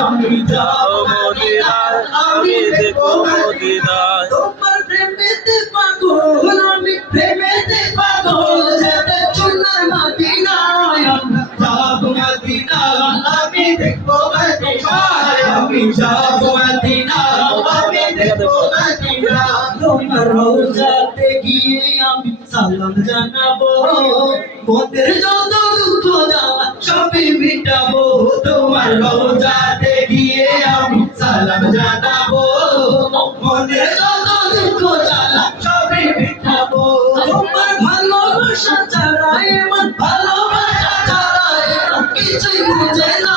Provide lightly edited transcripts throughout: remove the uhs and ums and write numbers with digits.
আমি যাবো মদিনায়, আমি দেখবো মদিনায়। তোমার প্রেমেতে পাগল, আমি প্রেমেতে পাগল, যেতে চুনার মদিনায়। আমি যাবো মদিনায়, আমি দেখবো মদিনায়। আমি যাবো মদিনায়, আমি দেখবো মদিনায়। তোমার রোজাতে গিয়ে আমি সালাম জানাবো, মনের যত দুঃখ জ্বালা সবই মিটাবো। তোমার রোজাতে গিয়ে আমি সালাম জানাবো, মনের যত দুঃখ জ্বালা সবই মিটাবো। তোমার ভালোবাসা ছাড়া এমন ভালোবাসা ছাড়া এমন কিছুই বুঝে না।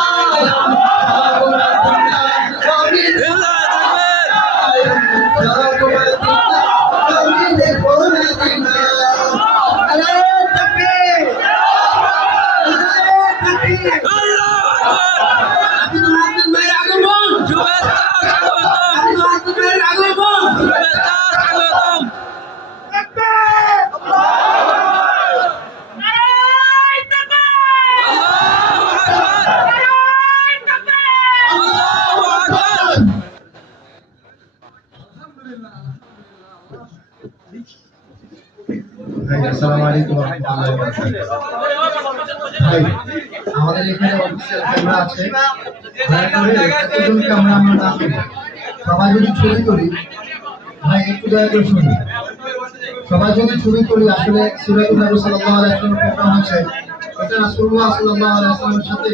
আসসালামু আলাইকুম ওয়া রাহমাতুল্লাহি ওয়া বারাকাতুহু। ভাই, আমাদের এখানে অফিসিয়াল ক্যামেরা আছে, দয়া করে এতজন ক্যামেরা আমরা না করি। সবাই যদি ছবি করি, ভাই একটু দয়া করে শুনুন। সবাই যদি ছবি করি, আসলে সিরাতুন নবী সাল্লাল্লাহু আলাইহি ওয়াসাল্লাম প্রোগ্রাম আছে, এটা রাসূলুল্লাহ সাল্লাল্লাহু আলাইহি ওয়াসাল্লামের সাথে